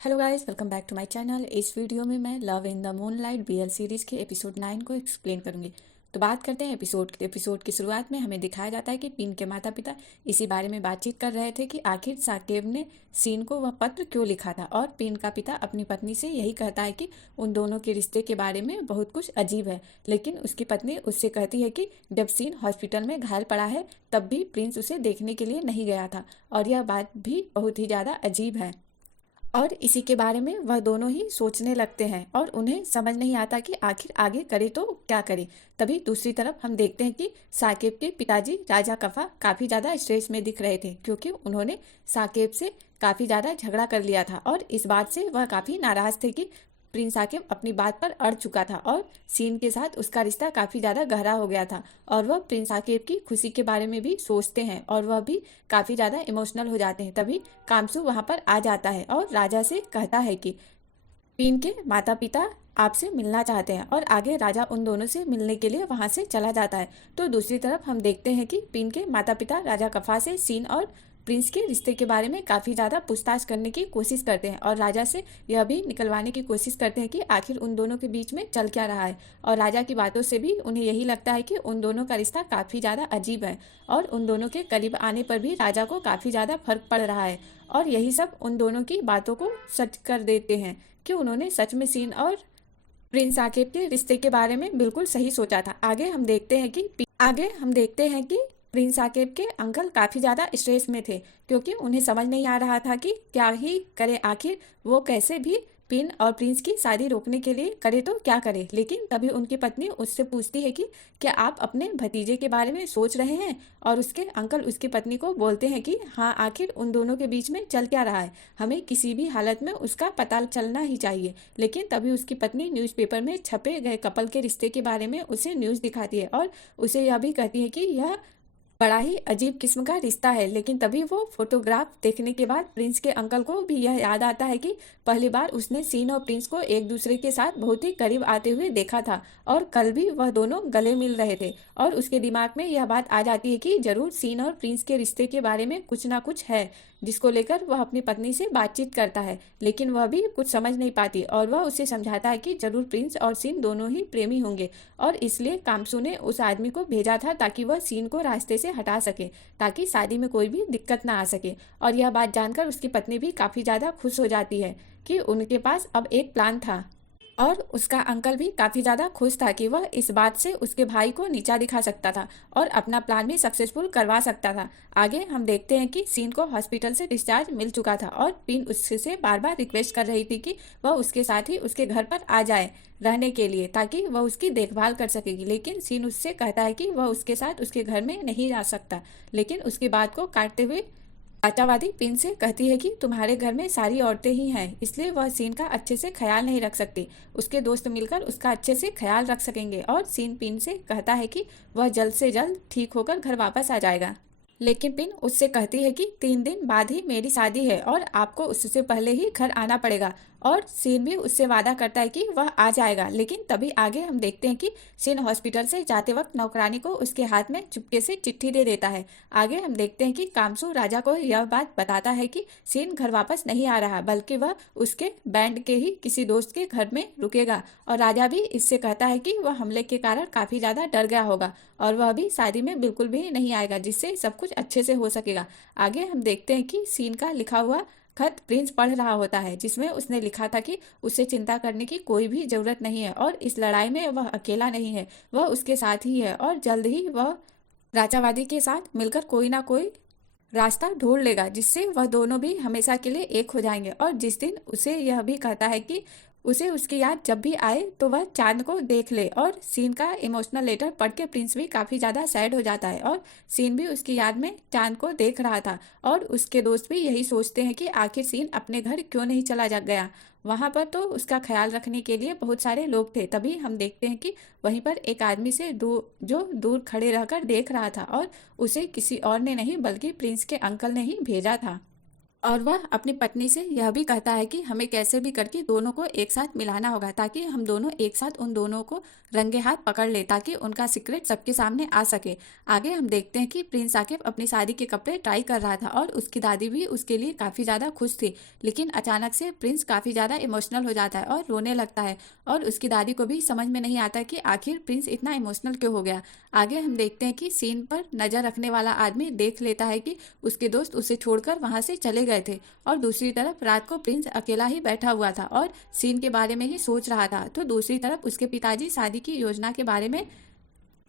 Hello guys, welcome back to my channel. इस वीडियो में मैं Love in the Moonlight BL series के एपिसोड 9 को एक्सप्लेन करूंगी। तो बात करते हैं एपिसोड की शुरुआत में हमें दिखाया जाता है कि पिन के माता पिता इसी बारे में बातचीत कर रहे थे कि आखिर साकेब ने सीन को वह पत्र क्यों लिखा था। और पिन का पिता अपनी पत्नी से यही कहता है कि उन दोनों के रिश्ते के बारे में बहुत कुछ अजीब है, लेकिन उसकी पत्नी उससे कहती है कि जब सीन हॉस्पिटल में घायल पड़ा है तब भी प्रिंस उसे देखने के लिए नहीं गया था, और यह बात भी बहुत ही ज़्यादा अजीब है। और इसी के बारे में वह दोनों ही सोचने लगते हैं और उन्हें समझ नहीं आता कि आखिर आगे करे तो क्या करे। तभी दूसरी तरफ हम देखते हैं कि साकेब के पिताजी राजा कफा काफ़ी ज़्यादा स्ट्रेस में दिख रहे थे, क्योंकि उन्होंने साकेब से काफ़ी ज़्यादा झगड़ा कर लिया था और इस बात से वह काफ़ी नाराज़ थे कि प्रिंस साकिब अपनी बात पर अड़ चुका था और सीन के साथ उसका रिश्ता काफ़ी ज़्यादा गहरा हो गया था। और वह प्रिंस साकिब की खुशी के बारे में भी सोचते हैं और वह भी काफ़ी ज़्यादा इमोशनल हो जाते हैं। तभी कामसू वहाँ पर आ जाता है और राजा से कहता है कि पिन के माता पिता आपसे मिलना चाहते हैं, और आगे राजा उन दोनों से मिलने के लिए वहां से चला जाता है। तो दूसरी तरफ हम देखते हैं कि पिन के माता पिता राजा कफा से सीन और प्रिंस के रिश्ते के बारे में काफ़ी ज़्यादा पूछताछ करने की कोशिश करते हैं और राजा से यह भी निकलवाने की कोशिश करते हैं कि आखिर उन दोनों के बीच में चल क्या रहा है। और राजा की बातों से भी उन्हें यही लगता है कि उन दोनों का रिश्ता काफ़ी ज़्यादा अजीब है और उन दोनों के करीब आने पर भी राजा को काफ़ी ज़्यादा फर्क पड़ रहा है। और यही सब उन दोनों की बातों को सच कर देते हैं कि उन्होंने सच में सीन और प्रिंस साकिब के रिश्ते के बारे में बिल्कुल सही सोचा था। आगे हम देखते हैं कि प्रिंस साकिब के अंकल काफ़ी ज़्यादा स्ट्रेस में थे, क्योंकि उन्हें समझ नहीं आ रहा था कि क्या ही करे। आखिर वो कैसे भी पिन और प्रिंस की शादी रोकने के लिए करे तो क्या करे। लेकिन तभी उनकी पत्नी उससे पूछती है कि क्या आप अपने भतीजे के बारे में सोच रहे हैं। और उसके अंकल उसकी पत्नी को बोलते हैं कि हाँ, आखिर उन दोनों के बीच में चल क्या रहा है, हमें किसी भी हालत में उसका पता चलना ही चाहिए। लेकिन तभी उसकी पत्नी न्यूज़पेपर में छपे गए कपल के रिश्ते के बारे में उसे न्यूज़ दिखाती है और उसे यह भी कहती है कि यह बड़ा ही अजीब किस्म का रिश्ता है। लेकिन तभी वो फोटोग्राफ देखने के बाद प्रिंस के अंकल को भी यह याद आता है कि पहली बार उसने सीन और प्रिंस को एक दूसरे के साथ बहुत ही करीब आते हुए देखा था और कल भी वह दोनों गले मिल रहे थे। और उसके दिमाग में यह बात आ जाती है कि जरूर सीन और प्रिंस के रिश्ते के बारे में कुछ ना कुछ है, जिसको लेकर वह अपनी पत्नी से बातचीत करता है। लेकिन वह भी कुछ समझ नहीं पाती और वह उसे समझाता है कि जरूर प्रिंस और सीन दोनों ही प्रेमी होंगे, और इसलिए कामसू ने उस आदमी को भेजा था ताकि वह सीन को रास्ते से हटा सके, ताकि शादी में कोई भी दिक्कत ना आ सके। और यह बात जानकर उसकी पत्नी भी काफ़ी ज़्यादा खुश हो जाती है कि उनके पास अब एक प्लान था। और उसका अंकल भी काफ़ी ज़्यादा खुश था कि वह इस बात से उसके भाई को नीचा दिखा सकता था और अपना प्लान भी सक्सेसफुल करवा सकता था। आगे हम देखते हैं कि सीन को हॉस्पिटल से डिस्चार्ज मिल चुका था और पिन उससे बार बार रिक्वेस्ट कर रही थी कि वह उसके साथ ही उसके घर पर आ जाए रहने के लिए, ताकि वह उसकी देखभाल कर सकेगी। लेकिन सीन उससे कहता है कि वह उसके साथ उसके घर में नहीं जा सकता। लेकिन उसकी बात को काटते हुए आशावादी पिन से कहती है कि तुम्हारे घर में सारी औरतें ही हैं, इसलिए वह सीन का अच्छे से ख्याल नहीं रख सकती। उसके दोस्त मिलकर उसका अच्छे से ख्याल रख सकेंगे। और सीन पिन से कहता है कि वह जल्द से जल्द ठीक होकर घर वापस आ जाएगा। लेकिन पिन उससे कहती है कि 3 दिन बाद ही मेरी शादी है और आपको उससे पहले ही घर आना पड़ेगा। और सीन भी उससे वादा करता है कि वह आ जाएगा। लेकिन तभी आगे हम देखते हैं कि सीन हॉस्पिटल से जाते वक्त नौकरानी को उसके हाथ में चुपके से चिट्ठी दे देता है। आगे हम देखते हैं कि कामसू राजा को यह बात बताता है कि सीन घर वापस नहीं आ रहा, बल्कि वह उसके बैंड के ही किसी दोस्त के घर में रुकेगा। और राजा भी इससे कहता है कि वह हमले के कारण काफ़ी ज़्यादा डर गया होगा और वह भी शादी में बिल्कुल भी नहीं आएगा, जिससे सब कुछ अच्छे से हो सकेगा। आगे हम देखते हैं कि सीन का लिखा हुआ खत प्रिंस पढ़ रहा होता है, जिसमें उसने लिखा था कि उसे चिंता करने की कोई भी जरूरत नहीं है और इस लड़ाई में वह अकेला नहीं है, वह उसके साथ ही है और जल्द ही वह राजावादी के साथ मिलकर कोई ना कोई रास्ता ढूंढ लेगा, जिससे वह दोनों भी हमेशा के लिए एक हो जाएंगे। और जिस दिन उसे यह भी कहता है कि उसे उसकी याद जब भी आए तो वह चांद को देख ले। और सीन का इमोशनल लेटर पढ़ के प्रिंस भी काफ़ी ज़्यादा सैड हो जाता है और सीन भी उसकी याद में चांद को देख रहा था। और उसके दोस्त भी यही सोचते हैं कि आखिर सीन अपने घर क्यों नहीं चला जा गया, वहाँ पर तो उसका ख्याल रखने के लिए बहुत सारे लोग थे। तभी हम देखते हैं कि वहीं पर एक आदमी से दूर खड़े रहकर देख रहा था और उसे किसी और ने नहीं बल्कि प्रिंस के अंकल ने ही भेजा था। और वह अपनी पत्नी से यह भी कहता है कि हमें कैसे भी करके दोनों को एक साथ मिलाना होगा, ताकि हम दोनों एक साथ उन दोनों को रंगे हाथ पकड़ ले, ताकि उनका सीक्रेट सबके सामने आ सके। आगे हम देखते हैं कि प्रिंस साकिब अपनी शादी के कपड़े ट्राई कर रहा था और उसकी दादी भी उसके लिए काफ़ी ज़्यादा खुश थी। लेकिन अचानक से प्रिंस काफ़ी ज़्यादा इमोशनल हो जाता है और रोने लगता है, और उसकी दादी को भी समझ में नहीं आता कि आखिर प्रिंस इतना इमोशनल क्यों हो गया। आगे हम देखते हैं कि सीन पर नज़र रखने वाला आदमी देख लेता है कि उसके दोस्त उसे छोड़कर वहां से चले गए थे, और दूसरी तरफ रात को प्रिंस अकेला ही बैठा हुआ था और सीन के बारे में ही सोच रहा था। तो दूसरी तरफ उसके पिताजी शादी की योजना के बारे में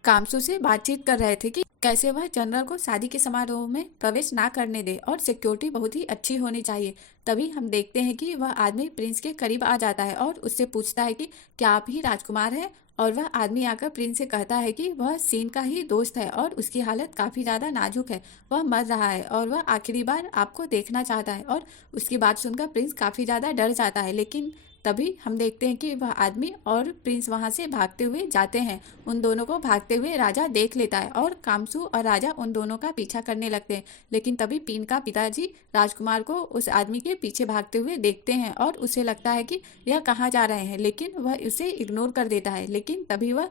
कामसू से बातचीत कर रहे थे कि कैसे वह जनरल को शादी के समारोह में प्रवेश ना करने दे और सिक्योरिटी बहुत ही अच्छी होनी चाहिए। तभी हम देखते हैं कि वह आदमी प्रिंस के करीब आ जाता है और उससे पूछता है कि क्या आप ही राजकुमार हैं। और वह आदमी आकर प्रिंस से कहता है कि वह सीन का ही दोस्त है और उसकी हालत काफ़ी ज़्यादा नाजुक है, वह मर रहा है और वह आखिरी बार आपको देखना चाहता है। और उसकी बात सुनकर प्रिंस काफ़ी ज़्यादा डर जाता है। लेकिन तभी हम देखते हैं कि वह आदमी और प्रिंस वहां से भागते हुए जाते हैं। उन दोनों को भागते हुए राजा देख लेता है और कामसू और राजा उन दोनों का पीछा करने लगते हैं। लेकिन तभी पीन का पिताजी राजकुमार को उस आदमी के पीछे भागते हुए देखते हैं और उसे लगता है कि यह कहाँ जा रहे हैं, लेकिन वह उसे इग्नोर कर देता है। लेकिन तभी वह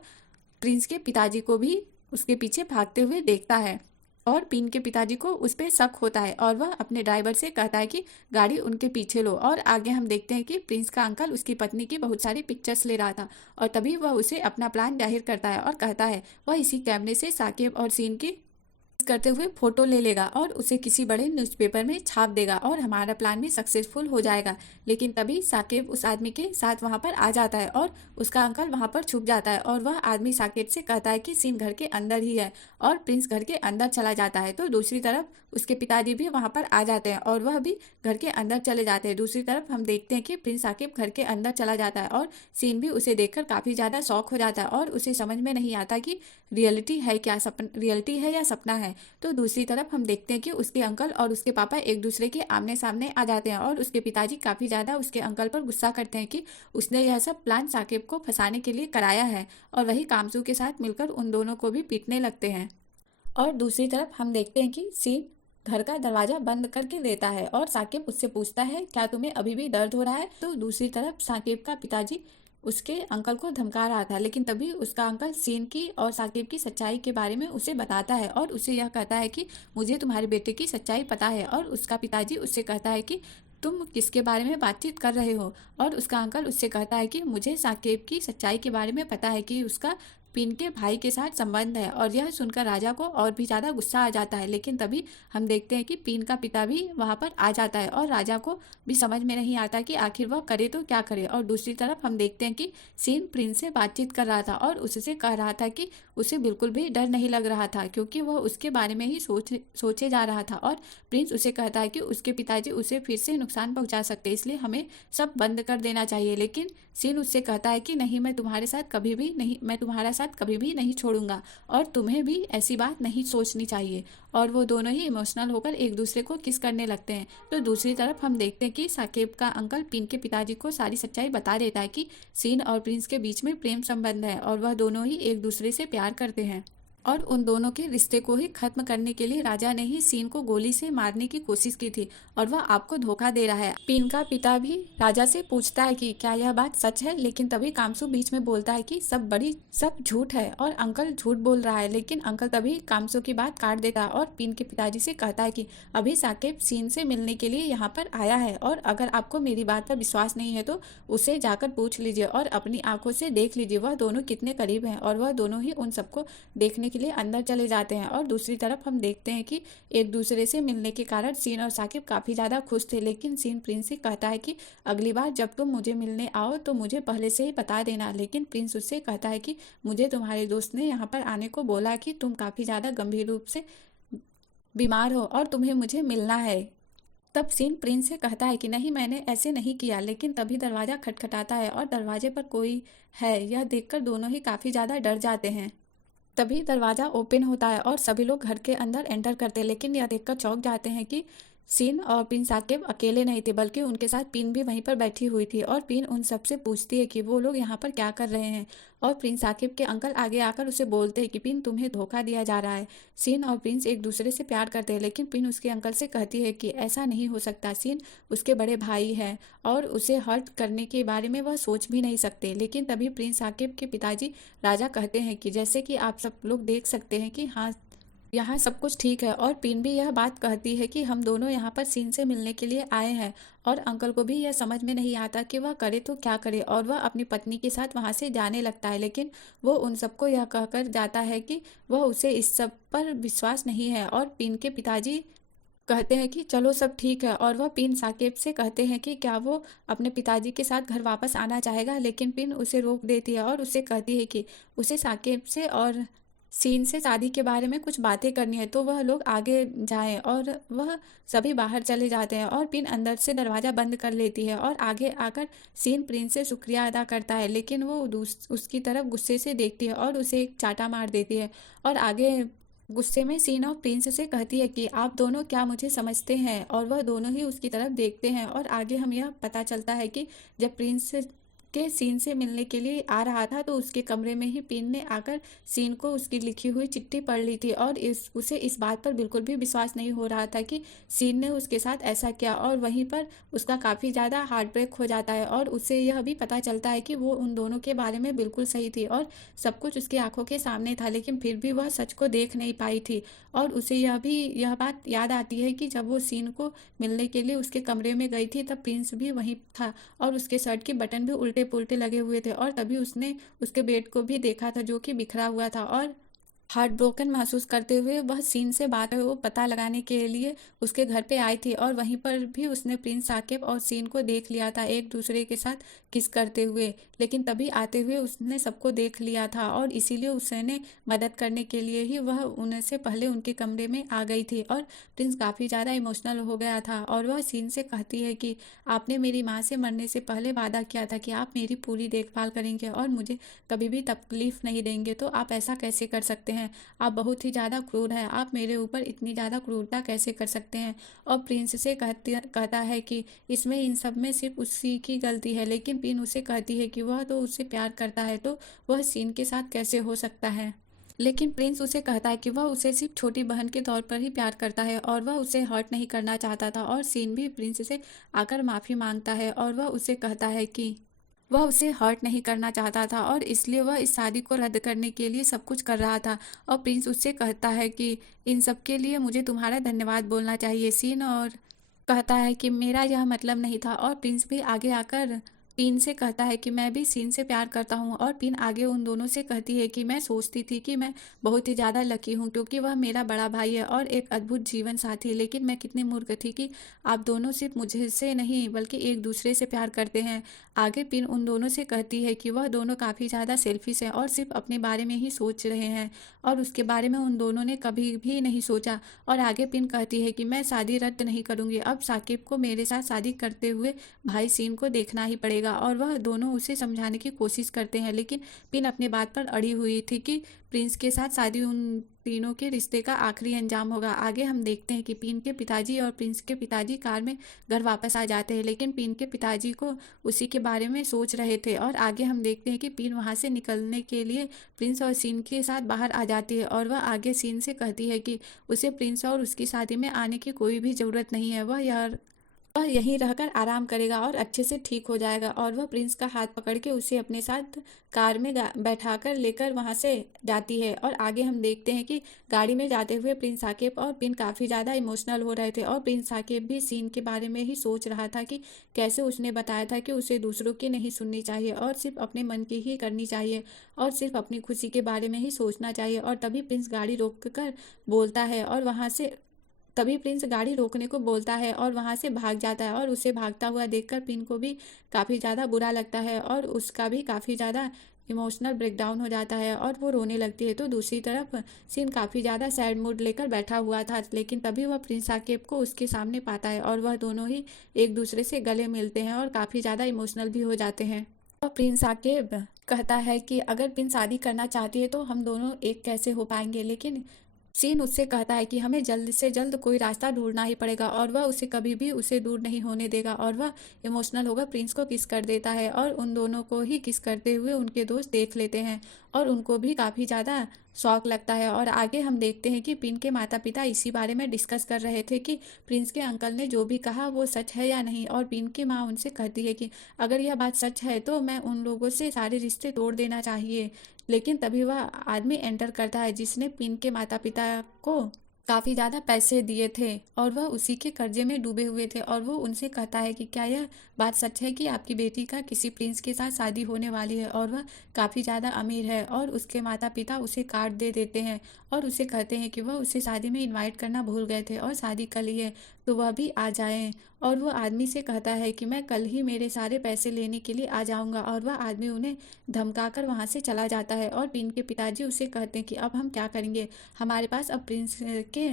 प्रिंस के पिताजी को भी उसके पीछे भागते हुए देखता है और पीन के पिताजी को उस पर शक होता है और वह अपने ड्राइवर से कहता है कि गाड़ी उनके पीछे लो। और आगे हम देखते हैं कि प्रिंस का अंकल उसकी पत्नी की बहुत सारी पिक्चर्स ले रहा था, और तभी वह उसे अपना प्लान जाहिर करता है और कहता है वह इसी कैमरे से साकिब और सीन की करते हुए फोटो ले लेगा और उसे किसी बड़े न्यूज़पेपर में छाप देगा और हमारा प्लान भी सक्सेसफुल हो जाएगा। लेकिन तभी साकिब उस आदमी के साथ वहां पर आ जाता है और उसका अंकल वहां पर छुप जाता है, और वह आदमी साकिब से कहता है कि सीन घर के अंदर ही है, और प्रिंस घर के अंदर चला जाता है। तो दूसरी तरफ उसके पिताजी भी वहां पर आ जाते हैं और वह भी घर के अंदर चले जाते हैं। दूसरी तरफ हम देखते हैं कि प्रिंस साकिब घर के अंदर चला जाता है और सीन भी उसे देखकर काफी ज्यादा शौक हो जाता है और उसे समझ में नहीं आता कि रियलिटी है या सपना है। तो दूसरी तरफ हम देखते हैं कि उसके अंकल और उसके पापा एक दूसरे के आमने सामने आ जाते हैं और उसके पिताजी काफी ज्यादा उसके अंकल पर गुस्सा करते हैं कि उसने यह सब प्लान साकिब को फंसाने के लिए कराया है, और वही कामसू के साथ मिलकर उन दोनों को भी पीटने लगते हैं। और दूसरी तरफ हम देखते हैं कि सीन घर का दरवाजा बंद करके देता है और साकिब उससे पूछता है क्या तुम्हें अभी भी दर्द हो रहा है। तो दूसरी तरफ साकिब का पिताजी उसके अंकल को धमका रहा था, लेकिन तभी उसका अंकल सीन की और साकिब की सच्चाई के बारे में उसे बताता है और उसे यह कहता है कि मुझे तुम्हारे बेटे की सच्चाई पता है। और उसका पिताजी उससे कहता है कि तुम किसके बारे में बातचीत कर रहे हो। और उसका अंकल उससे कहता है कि मुझे साकिब की सच्चाई के बारे में पता है कि उसका पिन के भाई के साथ संबंध है। और यह सुनकर राजा को और भी ज़्यादा गुस्सा आ जाता है। लेकिन तभी हम देखते हैं कि पिन का पिता भी वहाँ पर आ जाता है और राजा को भी समझ में नहीं आता कि आखिर वह करे तो क्या करे। और दूसरी तरफ हम देखते हैं कि सीन प्रिंस से बातचीत कर रहा था और उससे कह रहा था कि उसे बिल्कुल भी डर नहीं लग रहा था, क्योंकि वह उसके बारे में ही सोचे जा रहा था। और प्रिंस उसे कहता है कि उसके पिताजी उसे फिर से नुकसान पहुंचा सकते, इसलिए हमें सब बंद कर देना चाहिए। लेकिन सीन उससे कहता है कि नहीं, मैं तुम्हारे साथ कभी भी नहीं, मैं तुम्हारा साथ कभी भी नहीं छोड़ूंगा और तुम्हें भी ऐसी बात नहीं सोचनी चाहिए। और वो दोनों ही इमोशनल होकर एक दूसरे को किस करने लगते हैं। तो दूसरी तरफ हम देखते हैं कि साकिब का अंकल पिन के पिताजी को सारी सच्चाई बता देता है कि सीन और प्रिंस के बीच में प्रेम संबंध है और वह दोनों ही एक दूसरे से प्यार करते हैं, और उन दोनों के रिश्ते को ही खत्म करने के लिए राजा ने ही सीन को गोली से मारने की कोशिश की थी और वह आपको धोखा दे रहा है। पिन का पिता भी राजा से पूछता है कि क्या यह बात सच है, लेकिन तभी कामसू बीच में बोलता है कि सब झूठ है और अंकल झूठ बोल रहा है। लेकिन अंकल तभी कामसू की बात काट देता है और पिन के पिताजी से कहता है कि अभी साकिब सीन से मिलने के लिए यहाँ पर आया है, और अगर आपको मेरी बात पर विश्वास नहीं है तो उसे जाकर पूछ लीजिए और अपनी आंखों से देख लीजिए वह दोनों कितने करीब हैं। और वह दोनों ही उन सबको देखने के लिए अंदर चले जाते हैं। और दूसरी तरफ हम देखते हैं कि एक दूसरे से मिलने के कारण सीन और साकिब काफी ज्यादा खुश थे। लेकिन सीन प्रिंस से कहता है कि अगली बार जब तुम मुझे मिलने आओ तो मुझे पहले से ही बता देना। लेकिन प्रिंस उससे कहता है कि मुझे तुम्हारे दोस्त ने यहाँ पर आने को बोला कि तुम काफी ज्यादा गंभीर रूप से बीमार हो और तुम्हें मुझे मिलना है। तब सीन प्रिंस से कहता है कि नहीं, मैंने ऐसे नहीं किया। लेकिन तभी दरवाजा खटखटाता है और दरवाजे पर कोई है। यह देखकर दोनों ही काफी ज्यादा डर जाते हैं। तभी दरवाजा ओपन होता है और सभी लोग घर के अंदर एंटर करते हैं, लेकिन यह देखकर चौंक जाते हैं कि सीन और पिन साकिब अकेले नहीं थे, बल्कि उनके साथ पिन भी वहीं पर बैठी हुई थी। और पिन उन सबसे पूछती है कि वो लोग यहाँ पर क्या कर रहे हैं। और प्रिंस साकिब के अंकल आगे आकर उसे बोलते हैं कि पिन, तुम्हें धोखा दिया जा रहा है। सीन और प्रिंस एक दूसरे से प्यार करते हैं, लेकिन पिन उसके अंकल से कहती है कि ऐसा नहीं हो सकता। सीन उसके बड़े भाई हैं और उसे हर्ट करने के बारे में वह सोच भी नहीं सकते। लेकिन तभी प्रिंस साकिब के पिताजी राजा कहते हैं कि जैसे कि आप सब लोग देख सकते हैं कि हाँ, यहाँ सब कुछ ठीक है। और पिन भी यह बात कहती है कि हम दोनों यहाँ पर सीन से मिलने के लिए आए हैं। और अंकल को भी यह समझ में नहीं आता कि वह करे तो क्या करे, और वह अपनी पत्नी के साथ वहाँ से जाने लगता है। लेकिन वो उन सबको यह कहकर जाता है कि वह उसे इस सब पर विश्वास नहीं है। और पिन के पिताजी कहते हैं कि चलो सब ठीक है। और वह पिन साकिब से कहते हैं कि क्या वो अपने पिताजी के साथ घर वापस आना चाहेगा। लेकिन पिन उसे रोक देती है और उससे कहती है कि उसे साकिब से और सीन से शादी के बारे में कुछ बातें करनी है, तो वह लोग आगे जाएं। और वह सभी बाहर चले जाते हैं और पिन अंदर से दरवाज़ा बंद कर लेती है। और आगे आकर सीन प्रिंस से शुक्रिया अदा करता है, लेकिन वो उसकी तरफ गुस्से से देखती है और उसे एक चाटा मार देती है। और आगे गुस्से में सीन और प्रिंस से कहती है कि आप दोनों क्या मुझे समझते हैं। और वह दोनों ही उसकी तरफ देखते हैं। और आगे हम यह पता चलता है कि जब प्रिंस के सीन से मिलने के लिए आ रहा था, तो उसके कमरे में ही पिन ने आकर सीन को उसकी लिखी हुई चिट्ठी पढ़ ली थी। और उसे इस बात पर बिल्कुल भी विश्वास नहीं हो रहा था कि सीन ने उसके साथ ऐसा किया। और वहीं पर उसका काफ़ी ज़्यादा हार्ट ब्रेक हो जाता है। और उसे यह भी पता चलता है कि वो उन दोनों के बारे में बिल्कुल सही थी और सब कुछ उसकी आंखों के सामने था, लेकिन फिर भी वह सच को देख नहीं पाई थी। और उसे यह बात याद आती है कि जब वो सीन को मिलने के लिए उसके कमरे में गई थी, तब प्रिंस भी वहीं था और उसके शर्ट के बटन भी उल्टे पुल्टे लगे हुए थे। और तभी उसने उसके बेड को भी देखा था, जो कि बिखरा हुआ था। और हार्ट ब्रोकन महसूस करते हुए वह सीन से बात वो पता लगाने के लिए उसके घर पे आई थी। और वहीं पर भी उसने प्रिंस साकिब और सीन को देख लिया था एक दूसरे के साथ किस करते हुए। लेकिन तभी आते हुए उसने सबको देख लिया था और इसीलिए उसने मदद करने के लिए ही वह उनसे पहले उनके कमरे में आ गई थी। और प्रिंस काफ़ी ज़्यादा इमोशनल हो गया था और वह सीन से कहती है कि आपने मेरी माँ से मरने से पहले वादा किया था कि आप मेरी पूरी देखभाल करेंगे और मुझे कभी भी तकलीफ नहीं देंगे, तो आप ऐसा कैसे कर सकते हैं। आप बहुत ही ज़्यादा क्रूर हैं। आप मेरे ऊपर इतनी ज़्यादा क्रूरता कैसे कर सकते हैं। और प्रिंस से कहता है कि इसमें इन सब में सिर्फ उसी की गलती है। लेकिन पिन उसे कहती है कि वह तो उससे प्यार करता है, तो वह सीन के साथ कैसे हो सकता है। लेकिन प्रिंस उसे कहता है कि वह उसे सिर्फ छोटी बहन के तौर पर ही प्यार करता है और वह उसे हर्ट नहीं करना चाहता था। और सीन भी प्रिंस से आकर माफ़ी मांगता है और वह उसे कहता है कि वह उसे हर्ट नहीं करना चाहता था और इसलिए वह इस शादी को रद्द करने के लिए सब कुछ कर रहा था। और प्रिंस उससे कहता है कि इन सब के लिए मुझे तुम्हारा धन्यवाद बोलना चाहिए सीन। और कहता है कि मेरा यह मतलब नहीं था। और प्रिंस भी आगे आकर पिन से कहता है कि मैं भी सीन से प्यार करता हूँ। और पिन आगे उन दोनों से कहती है कि मैं सोचती थी कि मैं बहुत ही ज़्यादा लकी हूँ, क्योंकि वह मेरा बड़ा भाई है और एक अद्भुत जीवन साथी। लेकिन मैं कितनी मूर्ख थी कि आप दोनों सिर्फ मुझे से नहीं बल्कि एक दूसरे से प्यार करते हैं। आगे पिन उन दोनों से कहती है कि वह दोनों काफ़ी ज़्यादा सेल्फिश हैं और सिर्फ अपने बारे में ही सोच रहे हैं और उसके बारे में उन दोनों ने कभी भी नहीं सोचा। और आगे पिन कहती है कि मैं शादी रद्द नहीं करूँगी, अब साकिब को मेरे साथ शादी करते हुए भाई सीन को देखना ही पड़ेगा। और वह दोनों उसे समझाने की कोशिश करते हैं, लेकिन पिन अपने बात पर अड़ी हुई थी कि प्रिंस के साथ शादी उन तीनों के रिश्ते का आखिरी अंजाम होगा। आगे हम देखते हैं कि पिन के पिताजी और प्रिंस के पिताजी कार में घर वापस आ जाते हैं, लेकिन पिन के पिताजी को उसी के बारे में सोच रहे थे। और आगे हम देखते हैं कि पिन वहां से निकलने के लिए प्रिंस और सीन के साथ बाहर आ जाती है और वह आगे सीन से कहती है कि उसे प्रिंस और उसकी शादी में आने की कोई भी ज़रूरत नहीं है, वह यहीं रहकर आराम करेगा और अच्छे से ठीक हो जाएगा। और वह प्रिंस का हाथ पकड़ के उसे अपने साथ कार में बैठाकर लेकर वहां से जाती है। और आगे हम देखते हैं कि गाड़ी में जाते हुए प्रिंस साकिब और पिन काफ़ी ज़्यादा इमोशनल हो रहे थे और प्रिंस साकिब भी सीन के बारे में ही सोच रहा था कि कैसे उसने बताया था कि उसे दूसरों की नहीं सुननी चाहिए और सिर्फ अपने मन की ही करनी चाहिए और सिर्फ अपनी खुशी के बारे में ही सोचना चाहिए। और तभी प्रिंस गाड़ी रोक कर बोलता है और वहां से तभी प्रिंस गाड़ी रोकने को बोलता है और वहां से भाग जाता है। और उसे भागता हुआ देखकर पिन को भी काफ़ी ज़्यादा बुरा लगता है और उसका भी काफ़ी ज़्यादा इमोशनल ब्रेकडाउन हो जाता है और वो रोने लगती है। तो दूसरी तरफ सीन काफ़ी ज़्यादा सैड मूड लेकर बैठा हुआ था, लेकिन तभी वह प्रिंस साकिब को उसके सामने पाता है और वह दोनों ही एक दूसरे से गले मिलते हैं और काफ़ी ज़्यादा इमोशनल भी हो जाते हैं। और प्रिंस साकिब कहता है कि अगर पिन शादी करना चाहती है तो हम दोनों एक कैसे हो पाएंगे। लेकिन सीन उससे कहता है कि हमें जल्द से जल्द कोई रास्ता ढूंढना ही पड़ेगा और वह उसे कभी भी उसे दूर नहीं होने देगा और वह इमोशनल होकर प्रिंस को किस कर देता है और उन दोनों को ही किस करते हुए उनके दोस्त देख लेते हैं और उनको भी काफ़ी ज़्यादा शौक लगता है। और आगे हम देखते हैं कि पिन के माता पिता इसी बारे में डिस्कस कर रहे थे कि प्रिंस के अंकल ने जो भी कहा वो सच है या नहीं। और पिन की माँ उनसे कहती है कि अगर यह बात सच है तो मैं उन लोगों से सारे रिश्ते तोड़ देना चाहिए। लेकिन तभी वह आदमी एंटर करता है जिसने पिन के माता पिता को काफ़ी ज़्यादा पैसे दिए थे और वह उसी के कर्जे में डूबे हुए थे। और वो उनसे कहता है कि क्या यह बात सच है कि आपकी बेटी का किसी प्रिंस के साथ शादी होने वाली है। और वह काफ़ी ज़्यादा अमीर है और उसके माता पिता उसे कार्ड दे देते हैं और उसे कहते हैं कि वह उसे शादी में इनवाइट करना भूल गए थे और शादी कल ही है तो वह भी आ जाए। और वो आदमी से कहता है कि मैं कल ही मेरे सारे पैसे लेने के लिए आ जाऊंगा। और वह आदमी उन्हें धमकाकर वहां से चला जाता है और पिन के पिताजी उसे कहते हैं कि अब हम क्या करेंगे, हमारे पास अब प्रिंस के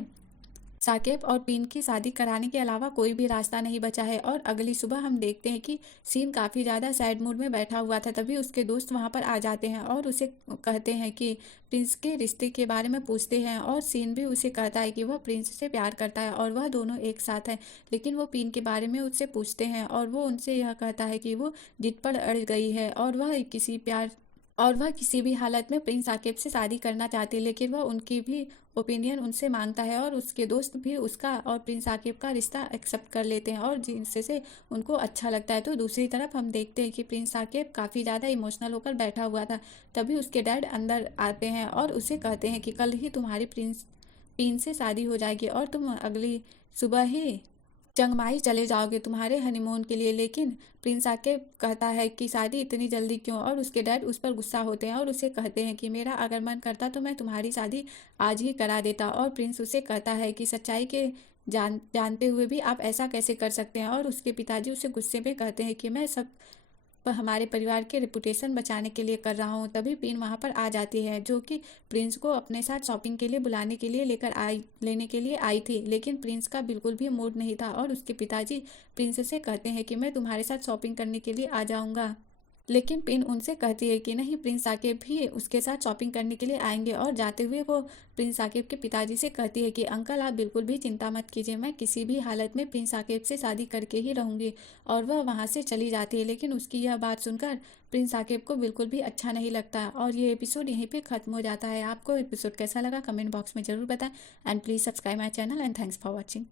साकेब और पिन की शादी कराने के अलावा कोई भी रास्ता नहीं बचा है। और अगली सुबह हम देखते हैं कि सीन काफ़ी ज़्यादा सैड मूड में बैठा हुआ था, तभी उसके दोस्त वहां पर आ जाते हैं और उसे कहते हैं कि प्रिंस के रिश्ते के बारे में पूछते हैं। और सीन भी उसे कहता है कि वह प्रिंस से प्यार करता है और वह दोनों एक साथ हैं। लेकिन वो पिन के बारे में उससे पूछते हैं और वो उनसे यह कहता है कि वो जिद पर अड़ गई है और वह किसी भी हालत में प्रिंस साकिब से शादी करना चाहती है। लेकिन वह उनकी भी ओपिनियन उनसे मांगता है और उसके दोस्त भी उसका और प्रिंस साकिब का रिश्ता एक्सेप्ट कर लेते हैं और जिनसे उनको अच्छा लगता है। तो दूसरी तरफ हम देखते हैं कि प्रिंस साकिब काफ़ी ज़्यादा इमोशनल होकर बैठा हुआ था, तभी उसके डैड अंदर आते हैं और उसे कहते हैं कि कल ही तुम्हारी प्रिंस से शादी हो जाएगी और तुम अगली सुबह ही चिंगमाई चले जाओगे तुम्हारे हनीमून के लिए। लेकिन प्रिंस आके कहता है कि शादी इतनी जल्दी क्यों, और उसके डैड उस पर गुस्सा होते हैं और उसे कहते हैं कि मेरा अगर मन करता तो मैं तुम्हारी शादी आज ही करा देता। और प्रिंस उसे कहता है कि सच्चाई के जानते हुए भी आप ऐसा कैसे कर सकते हैं। और उसके पिताजी उसे गुस्से में कहते हैं कि मैं सब हमारे परिवार के रेपुटेशन बचाने के लिए कर रहा हूँ। तभी पिन वहाँ पर आ जाती है जो कि प्रिंस को अपने साथ शॉपिंग के लिए बुलाने के लिए लेने के लिए आई थी। लेकिन प्रिंस का बिल्कुल भी मूड नहीं था और उसके पिताजी प्रिंस से कहते हैं कि मैं तुम्हारे साथ शॉपिंग करने के लिए आ जाऊँगा। लेकिन पिन उनसे कहती है कि नहीं, प्रिंस साकिब भी उसके साथ शॉपिंग करने के लिए आएंगे। और जाते हुए वो प्रिंस साकिब के पिताजी से कहती है कि अंकल आप बिल्कुल भी चिंता मत कीजिए, मैं किसी भी हालत में प्रिंस साकिब से शादी करके ही रहूंगी। और वह वहाँ से चली जाती है। लेकिन उसकी यह बात सुनकर प्रिंस साकिब को बिल्कुल भी अच्छा नहीं लगता और ये एपिसोड यहीं पे खत्म हो जाता है। आपको एपिसोड कैसा लगा कमेंट बॉक्स में ज़रूर बताएं and please subscribe my channel and thanks for watching.